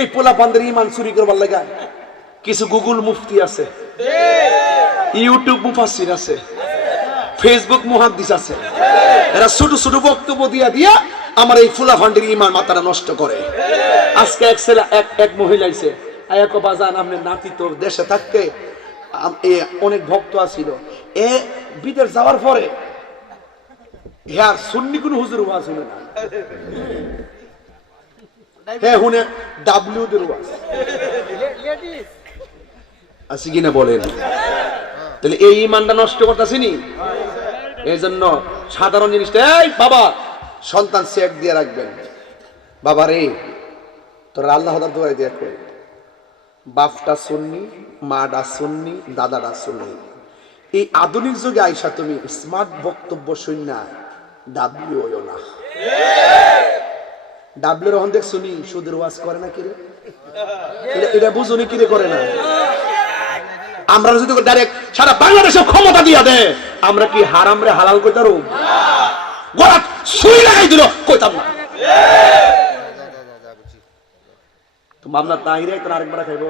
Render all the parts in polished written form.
এই পোলা পান্দের ইমান চুরি করবার লাগা কিছু গুগল মুফতি আছে, ইউটিউব মুফাসসির আছে, ফেসবুক মুহাদ্দিস আছে, এরা ছোট ছোট বক্তব্য দিয়া দিয়া আমার এই ফুলা ফান্ডের ইমান মাথাটা নষ্ট করে। আজকে এক ছেলে এক মহিলা আইছে, আয়াকো বাজান আপনার নাতি তোর দেশে থাকতে অনেক ভক্ত আছিল, এ বিদেশ যাওয়ার পরে হ্যাঁ সুন্নি কোন হুজুর ওয়াজ শুনে না, হ্যাঁ শুনে ডাব্লিউ দের ওয়াজ আছে কিনা বলেন? তাহলে এই ইমানটা নষ্ট করতেছিনি। এই জন্য সাধারণ জিনিসটা, এই বাবা সন্তান চেক দিয়ে রাখবেন, বাবা রে তোরা আল্লাহ দোয়াই দিয়ে কই, বাপটা সুন্নি, মাটা সুন্নি, দাদাটা সুন্নি। এই আধুনিক যুগে আইসা তুমি স্মার্ট বক্তব্য শুননা ডাব্লিউ হইও না। ডাব্লিউ রহন দেখ শুনি সুদের ওয়াজ করে না কিরে, এটা বুঝুনি কিরে করে না। আমরা যদি ডাইরেক্ট সারা বাংলাদেশে ক্ষমতা দিয়া দে, আমরা কি হারাম রে হালাল কইতে পারব? গলা সুই লাগাই দিল কইতাম না। তো মামলা তাহিরে তো আরেকবার খাইব।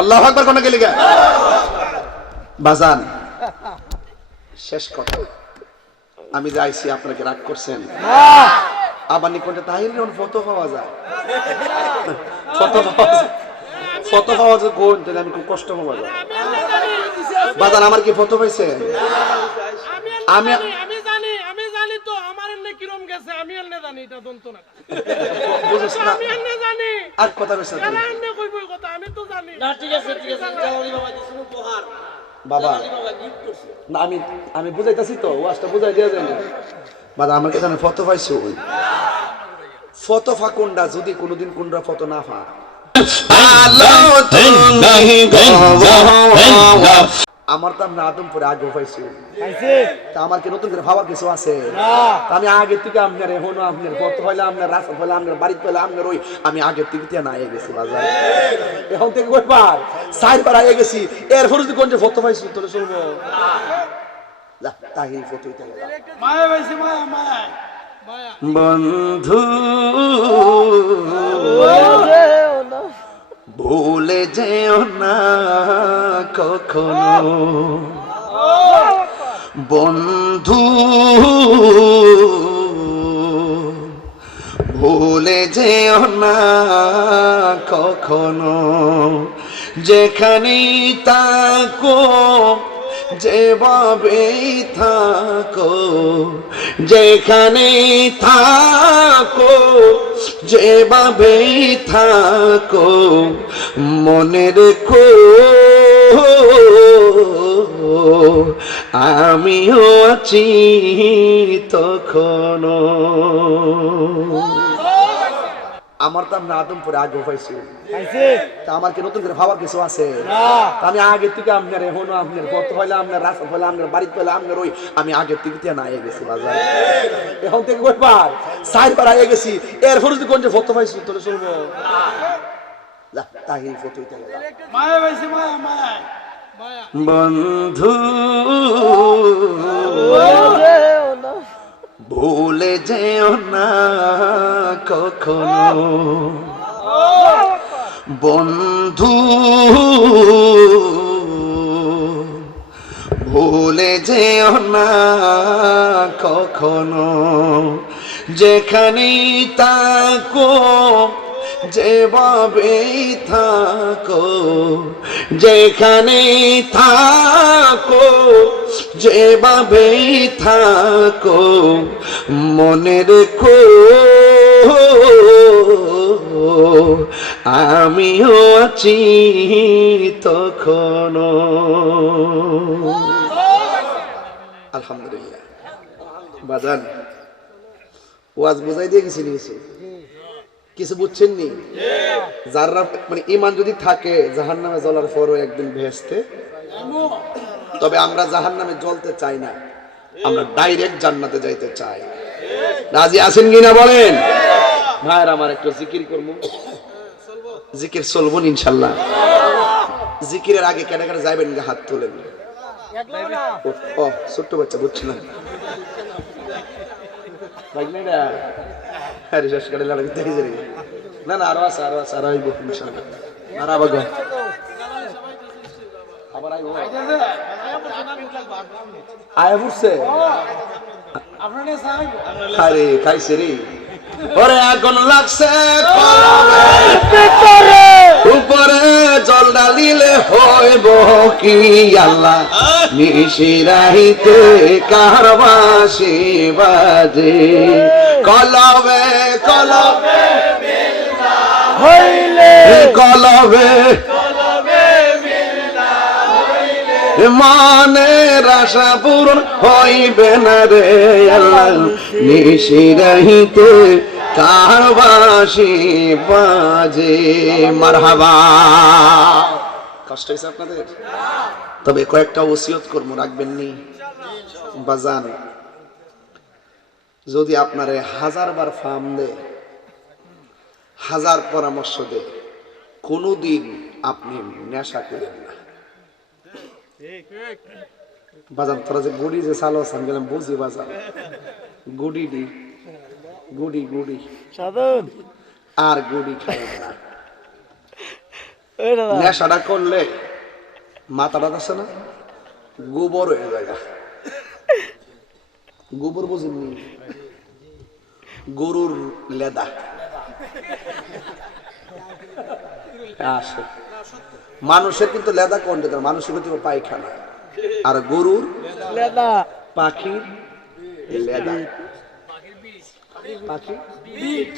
আল্লাহু আকবার কোন গেলি গা বাজান। শেষ কথা, আমি যাইছি আপনাকে রাগ করছেন না? আবার নিকটে তাহির ফটো পাওয়া যায়, ফটো পাওয়া যায় কোন, তাহলে আমি খুব কষ্ট পাওয়া যায়। বাজান আমার কি ফটো পাইছে? আমি জানি তো আমার এনে কিরম গেছে, আমি এনে জানি এটা দন্ত না বুঝছ না, আমি এনে জানি আর কথা কইছ না এরা এনে কইব কথা, আমি তো জানি না। ঠিক আছে জালালি বাবা দিছিল উপহার বাবা, না আমি বুঝাইতাছি তো, ওয়াজটা বুঝাই দিয়া যায় না। বাবা আমার কাছে ফটো পাইছো, ফটো ফাকুন্ডা যদি কোনোদিন কোনরা ফটো না ফা আমার তো আমরা আদমপুরে আগে পাইছি, তা আমার কি নতুন করে ভাবার কিছু আছে? আমি আগের থেকে আপনার এখনো আপনার কত হইলে আপনার রাস্তা হইলে আপনার বাড়িতে হইলে আপনার ওই আমি আগের থেকে না আগে গেছি বাজার, এখন থেকে কয়বার 4বার আগে গেছি। এরপর যদি কোন যে ফটো পাইছি তোরে শুনবো তাই ফটোই তাই মায়া পাইছে, মায়া মায়া বন্ধু ভুলে যেও না কখনো, বন্ধু ভুলে যেও না কখনো, যেখানেই তাকো যেভাবেই থাকো, যেখানেই থাকো যেভাবেই থাকো, মনে রেখো আমিও আছি তখনো। আমার তো আমরা আদমপুরে আগে পাইছি, তা আমার কি নতুন করে ভাবার কিছু আছে? আমি আগের থেকে আপনার এখনো আপনার কত হইলে আপনার রাস্তা হইলে আপনার বাড়িতে হইলে আপনার ওই আমি আগের থেকে না আগে গেছি বাজার, এখন থেকে কয়বার 4বার আগে গেছি। এরপর যদি কোন যে ফটো পাইছি তোরে শুনবো তাই ফটোই তাই মায়া পাইছে, মায়া মায়া বন্ধু ভুলে যেও না কখনো, বন্ধু ভুলে যেও না কখনো, যেখানেই তাকো যেভাবেই থাকো, যেখানেই থাকো যেভাবেই থাকো, মনে রেখো আমিও আছি তখনো। আলহামদুলিল্লাহ বাজান, ওয়াজ বুঝাই দিয়ে গেছি নিয়েছি, কিছু বুঝছেন নি? যারা মানে ইমান যদি থাকে জাহান্নামে জ্বলার পরও একদিন ভেস্তে, তবে আমরা জাহান্নামে জ্বলতে চাই না, আমরা ডাইরেক্ট জান্নাতে যাইতে চাই। রাজি আছেন কিনা বলেন? ভাইর আমার একটু জিকির করবো, জিকির চলবো ইনশাল্লাহ। জিকিরের আগে কেন কেন যাইবেন হাত তোলেন, ও ছোট্ট বাচ্চা বুঝছি না আরে শেষ করে লাগবে দেখে যাবে না না আরো আছে আরো আইব ইনশাআল্লাহ আর আবার আবার আইব আয়া বুঝছে আরে খাইছে রে ওরে আগুন লাগছে উপরে জল ডালিলে হইব কি আল্লাহ নিশিরাইতে কারবাসি বাজে কলবে কলবে হইলে কলবে মনের আশা পূরণ হইবে না রে আল্লাহ নিশিরাইতে কারবাসি বাজে মারহাবা কষ্ট হয়েছে আপনাদের তবে কয়েকটা ওসিয়ত করবো রাখবেন নি বাজান যদি আপনারে 1000 বার ফার্ম দে 1000 পরামর্শ দে কোনদিন আপনি নেশা করেন না বাজান তোরা যে গুড়ি যে চালো আমি গেলাম বুঝি বাজান গুড়ি দি গুড়ি গুড়ি সাধন আর গুড়ি খাই না নেশাটা করলে মাথাটা আছে না গোবর হয়ে যায় গোবর বুঝেননি গরুর লেদা আসে মানুষের কিন্তু লেদা কোন দেয় মানুষের কিন্তু পায়খানা আর গরুর লেদা পাখির লেদা পাখি বিট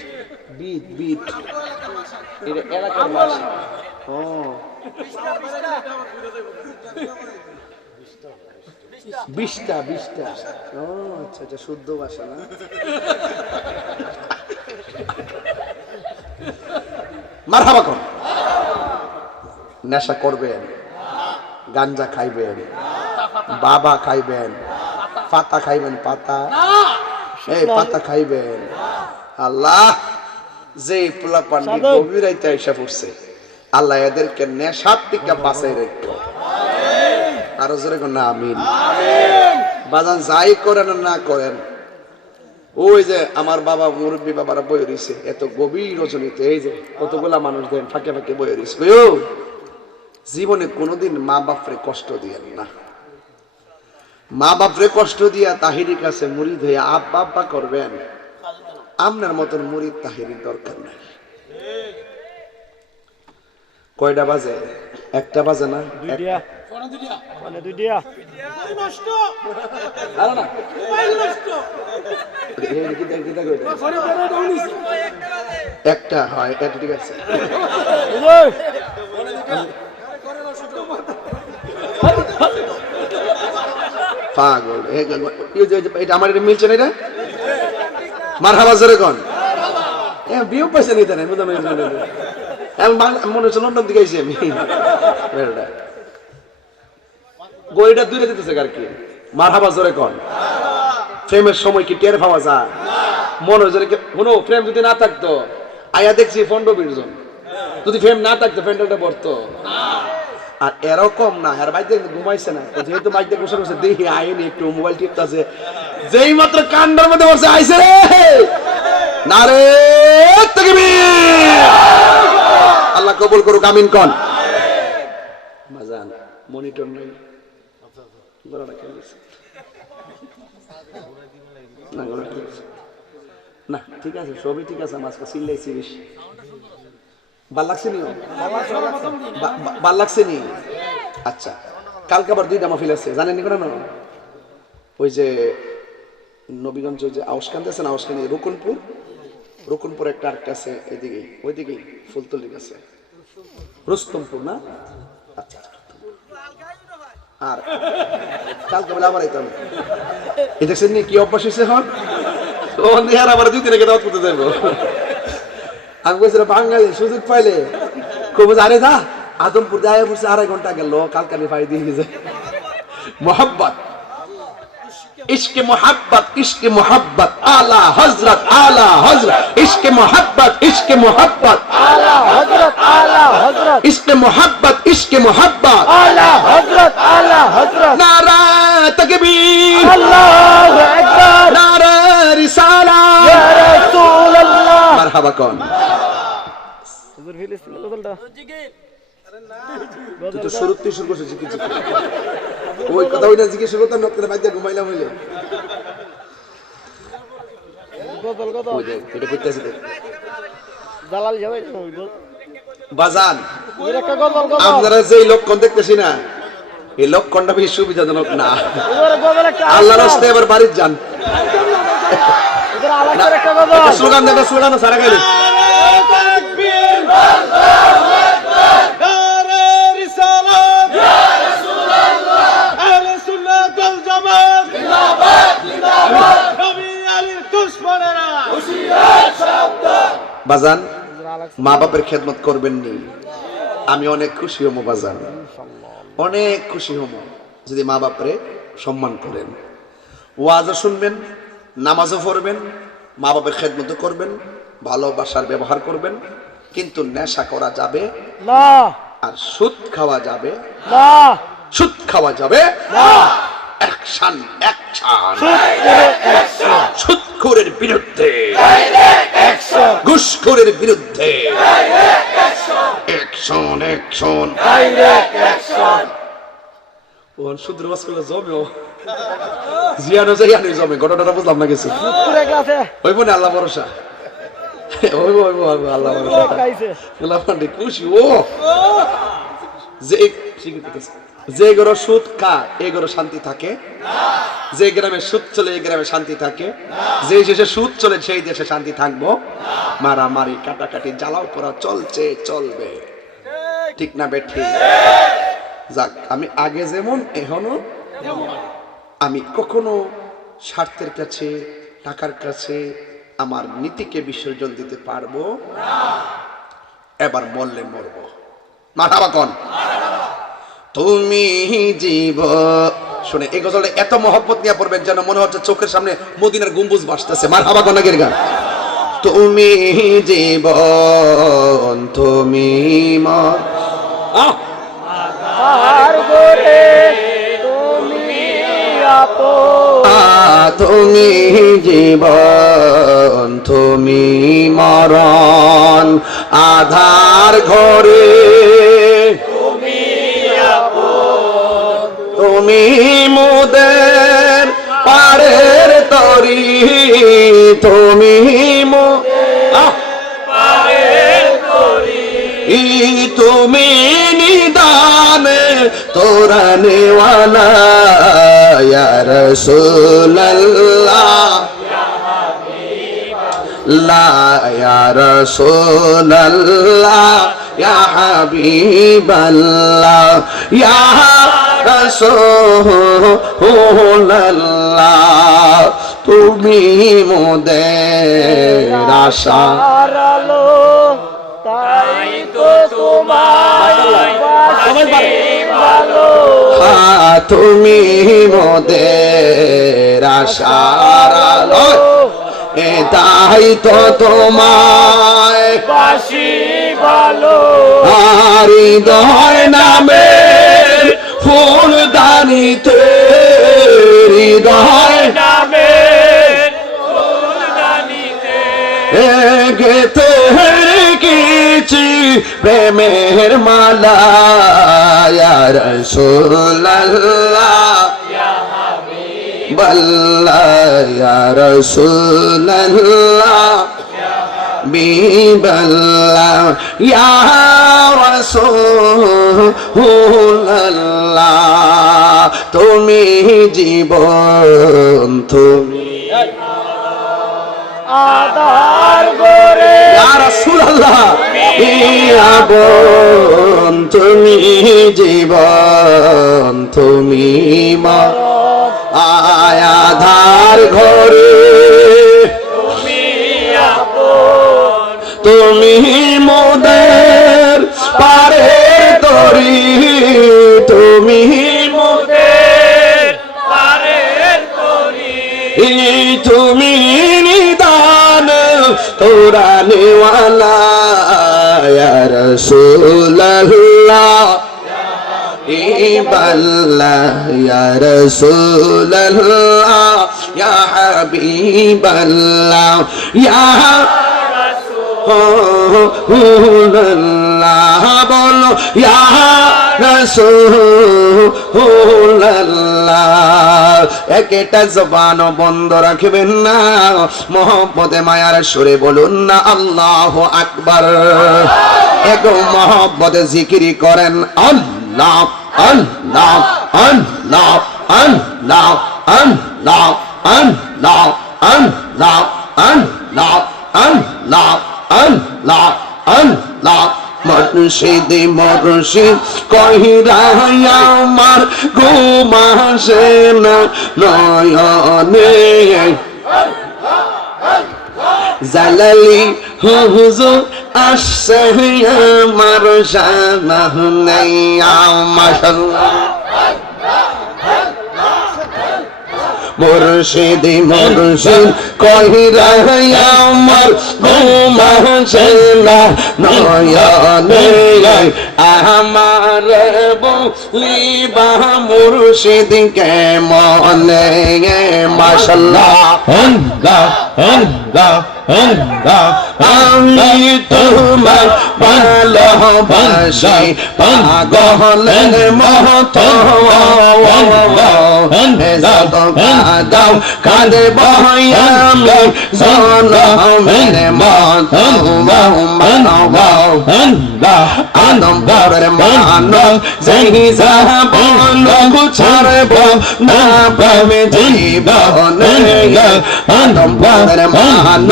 বিট বিট এটা এলাকার ভাষা ও বিশটা ও আচ্ছা আচ্ছা শুদ্ধ ভাষা না মারহাবা কোন নেশা করবেন গাঞ্জা খাইবেন বাবা খাইবেন পাতা খাইবেন পাতা এই পাতা খাইবেন আল্লাহ যে পোলা পান্ডি গভীরাইতে এসে পড়ছে আল্লাহ এদেরকে নেশার থেকে বাঁচাই রাখো আরো জোরে কোন আমিন বাজান যাই করেন না করেন ওই যে আমার বাবা মুরব্বী বাবারা বই রয়েছে এত গভীর রজনীতে এই যে কতগুলা মানুষ দেন ফাঁকে ফাঁকে বই রয়েছে জীবনে কোনোদিন মা বাপরে কষ্ট দিয়েন না মা বাপরে কষ্ট দিয়া তাহিরির কাছে মুরিদ হয়ে আব্বা আব্বা করবেন আপনার মতন মুরিদ তাহিরির দরকার নাই কয়টা বাজে একটা বাজে না একটা হয় এটা ঠিক আছে পাগল এটা আমার এটা মিলছে না এটা মারহাবা জোরে কোন বিয়ে পয়সা নিতে নাই মনে হচ্ছে লন্ডন দিকে আইছি আমি গড়িটা দূরে দিতেছে আর কি মারহাবা জোরে কোন প্রেমের সময় কি টের পাওয়া যায় মনে হয় কোনো প্রেম যদি না থাকতো আয়া দেখছি 15-20 জন যদি প্রেম না থাকতো প্যান্ডেলটা ভরতো আর এরকম না আর বাইতে ঘুমাইছে না যেহেতু বাইতে বসে বসে দেখি আইনি একটু মোবাইল টিপতেছে যেই মাত্র কান্ডার মধ্যে বসে আইছে রে না রে তাকবীর আল্লাহ কবুল করুক আমিন কোন বাজান মনিটর নেই বড়টা খেলেছে না গলা খেলেছে না ঠিক আছে সবই ঠিক আছে মাছটা চিল্লাইছি বেশি ভাল লাগছে নি ভাল লাগছে নি আচ্ছা কালকে আবার 2টা মাহফিল আছে জানেন নি না ওই যে নবীগঞ্জ যে আউসকান্দি আছে না আউসকান্দি রুকনপুর একটা আরেকটা আছে এদিকে ওইদিকে ফুলতলি আছে রুস্তমপুর না আচ্ছা আর কালকে বেলা আবার আইতাম এই দেখছেন নি কি অভ্যাস হয়েছে এখন ও নিহার আবার 2 দিনে দাওয়াত করতে যাবো আমি বলছিলাম বাঙালি সুযোগ পাইলে খুব আরে যা আদমপুর যায় পড়ছে 2.5 ঘন্টা গেল কালকানি পাই দিয়ে গেছে মোহাম্মত इश्क मोहब्बत आला हजरत इश्क मोहब्बत आला हजरत इश्क मोहब्बत आला हजरत नारा तकबीर अल्लाहु अकबर नारा रिसालत या रसूल अल्लाह मरहबा कौन হুজুর ফিলিস্তিন গজলটা তুই তো শুরুতে শুরু করছিস জিকির ওই কথা ওইটা জিজ্ঞেস করতাম না তোর বাচ্চা ঘুমাইলাম হইলে গজল ওই যে এটা কইতাছি দালাল যাবে বাজান এর একটা গজল আপনারা যে লক্ষণ দেখতেছি না এই লক্ষণটা বেশি সুবিধাজনক না এর গজল একটা আল্লাহর রাস্তায় এবার বাড়ি যান এর আলাদা একটা গজল স্লোগান সারা গেলে বাজান মা বাপের খেদমত করবেন নি আমি অনেক খুশি হবো বাজান অনেক খুশি হবো যদি মা বাপরে সম্মান করেন ওয়াজও শুনবেন নামাজও পড়বেন মা বাপের খেদমত করবেন ভালোবাসার ব্যবহার করবেন কিন্তু নেশা করা যাবে না আর সুদ খাওয়া যাবে না সুদ খাওয়া যাবে না অ্যাকশন সুদখোরের বিরুদ্ধে ঘুষখোরের বিরুদ্ধে অ্যাকশন ডাইরেক্ট অ্যাকশন ওন সুদের বাস করলে জমে ও জিয়ানো জিয়ানো জমে ঘটনাটা বুঝলাম না কিছু পুরো ক্লাসে হইব না আল্লাহ ভরসা হইব আল্লাহ ভরসা কাইছে আল্লাহ পান্ডে খুশি ও যে ঘরে সুদ খা এই ঘরে শান্তি থাকে যে গ্রামে সুদ চলে এই গ্রামে শান্তি থাকে যে দেশে সুদ চলে সেই দেশে শান্তি থাকবো মারামারি কাটাকাটি জ্বালাও করা চলবে ঠিক না বেঠিক যাক আমি আগে যেমন এখনো আমি কখনো স্বার্থের কাছে টাকার কাছে আমার নীতিকে বিসর্জন দিতে পারবো এবার মরলে মরবো মারহাবা কোন তুমি জীব শুনে এই গজলটা এত মহব্বত নিয়ে পড়বেন যেন মনে হচ্ছে চোখের সামনে মদিনার গম্বুজ ভাসতেছে মারহাবা কোন আগের গান তুমি জীবন তুমি মর আর গোরে তুমি আপন তুমি জীবন তুমি মরণ আধার ঘরে তুমি মোদের পারের তরি তুমি তুমি নিদানে তোরা নেওয়ালা ইয়া রাসূলুল্লাহ লা ইয়া রাসূলুল্লাহ ইয়া হাবিবাল্লাহ ইয়া রাসূলুল্লাহ তুমি মোদের আশা আলো তাই তো তোমায় বাসি ভালো তুমি মোদের আশার আলো তাই তো তোমায় বাসি ভালো আর হৃদয় নামে ফুলদানিতে হৃদয় নামে গেতে রেখেছি প্রেমের মালা ইয়া রাসূলুল্লাহ বল্লাহ ইয়া রাসূলুল্লাহ বিবল্লাহ ইয়া রাসূলুল্লাহ তুমি জীবন তুমি আধার গোরে ইয়া রাসূলুল্লাহ ইয়া বোন তুমি জীবন তুমি আয়াধার ঘরে তুমি মোদের পারে তরি তুমি মোদের পারের তরি তুমি নিদান কোরআনওয়ালা ইয়া রাসূলুল্লাহ হাবিবাল্লাহ ইয়া রাসূলুল্লাহ ইয়া হাবিবাল্লাহ ইয়া রাসূলুল্লাহ বলো ইয়া রাসূলুল্লাহ একটা জবান বন্ধ রাখবেন না মহব্বতে মায়ার সুরে বলুন না আল্লাহু আকবার একটু মহব্বতে জিকির করেন আল্লাহ আল্লাহ আল্লাহ আল্লাহ আল্লাহ আল্লাহ আল্লাহ আল্লাহ আল্লাহ আল্লাহ আল্লাহ মুর্শিদ মুর্শিদ কহিরা আমার ঘুম আসে না নয়নে জালালি হুজুর আসছে আমার সামনে মাশাআল্লাহ মুর্শিদ মুর্শিদ কহিরা আমার ঘুম আসে না নয়নে আমার বলিবা মুর্শিদ কে মনে মাশাআল্লাহ আল্লাহ আল্লাহ আল্লাহ আমি তোমার ভালোবাসি পাগলের মতো দাও কাঁদে বয়ামি জনমের মতো আদম বরের মানব যেই যাব লোক ছাড়ব না পাবে জীবনে আদম বরের মানব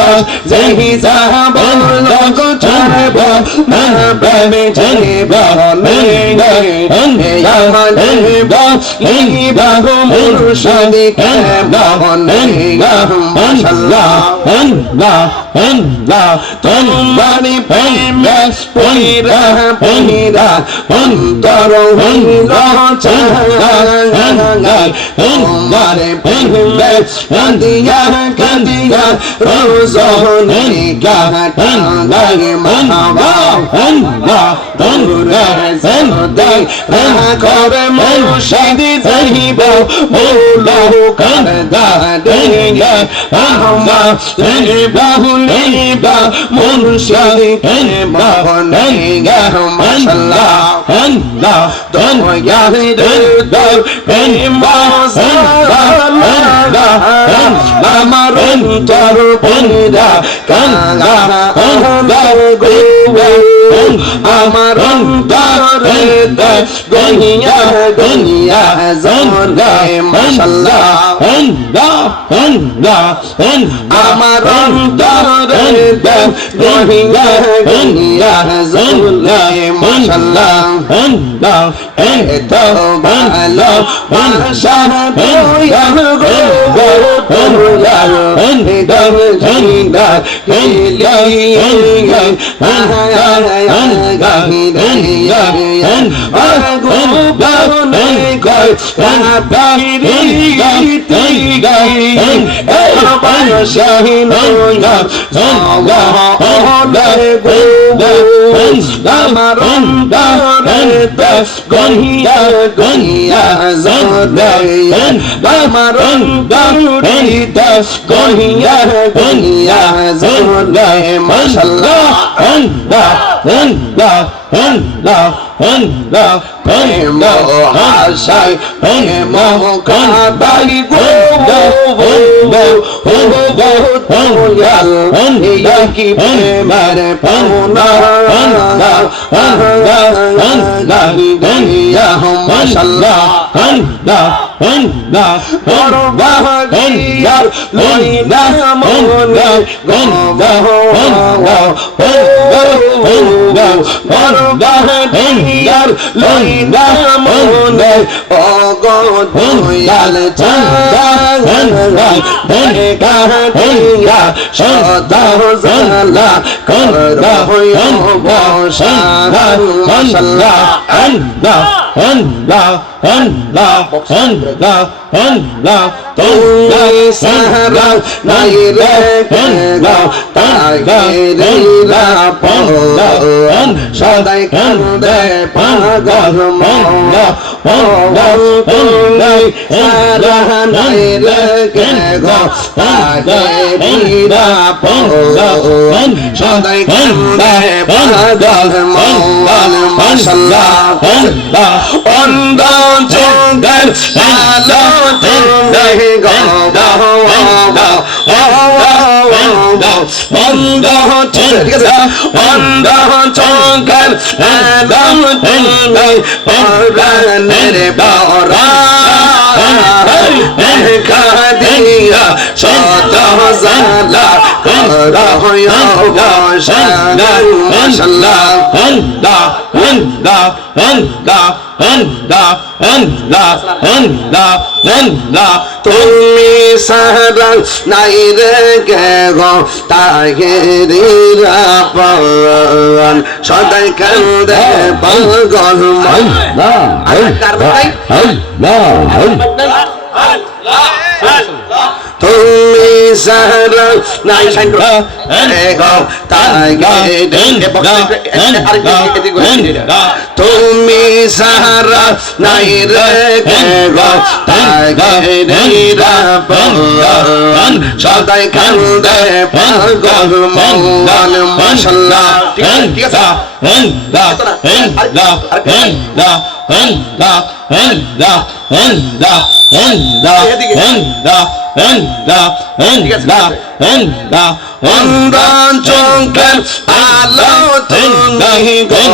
যেই যাব লোক ছাড়ব না পাবে জীবনে মুর্শিদ কে মনে মাশাআল্লাহ আল্লাহ আল্লাহ তোমারি প্রেমে পইরা পইরা অন্তর হইল চাঙ্গাই তোমারে প্রেমে কাঁদিয়া কাঁদিয়া রোজনে কাটাই মানবা আল্লাহ তোরে জিন্দাই রাখবে মুর্শিদ যাইব বলো কান্দা দেয়া আহমা বাহুলিবা মুর্শিদ কে মনে মাশাআল্লাহ আল্লাহ দয়া দর প্রেমাসাল্লাহ আমার অন্তর পয়রা কাঙ্গা আল্লাহ গো আমার অন্তরে গনিয়া গনিয়া জগায় মাশাআল্লাহ আল্লাহ আল্লাহ আমার অন্তরে গনিয়া গনিয়া জগায় মাশাআল্লাহ আল্লাহ এত ভালো ভাষা দয়া গো দয়া দর জিন্দা কেলিয়া গনিয়া গনিয়া জগায় আমার গনিয়া গনিয়া জগায় মাশাআল্লাহ আল্লাহ আল্লাহ আল্লাহ আল্লাহ প্রেম আশায় প্রেম কাঁদাই গো দয়াল এই কি প্রেমের পাওনা আল্লাহ আল্লাহ আল্লাহ গনিয়া মাশাআল্লাহ আল্লাহ আল্লাহ পরবাহিয়ার লইলা মনে গন্ধ আল্লাহ পরবাহিয়ার লইলা মনে ও গো দয়াল চাঁদা বনে কাহিয়া সদা জালা করো বসা মাশাআল্লাহ আল্লাহ তুমি সারা নাই রে গো তাহিরিরা পরাণ সদাই কান্দে পাগল মন তুমি সারা নাই রে গো তাহিরিরা পরাণ সদাই কান্দে পাগল মন মাশাআল্লাহ অন্ধ চোখের আলো তুমি গো অন্ধ চোখের অন্ধ চোখের আলো তুমি পরাণের পরাণ দেখা দিয়া শত জালা করয় বসান মাশাআল্লাহ তুমি সারা নাই রে গো তাহিরিরা পরাণ সদাই কান্দে পাগল মন তুমি সারা নাই গো তুমি সারা নাই রে গো তাহিরিরা পরাণ সদাই কান্দে পাগল মন মাশাআল্লাহ ঠিক আছে অন্ধ চোখের আলো তুমি গো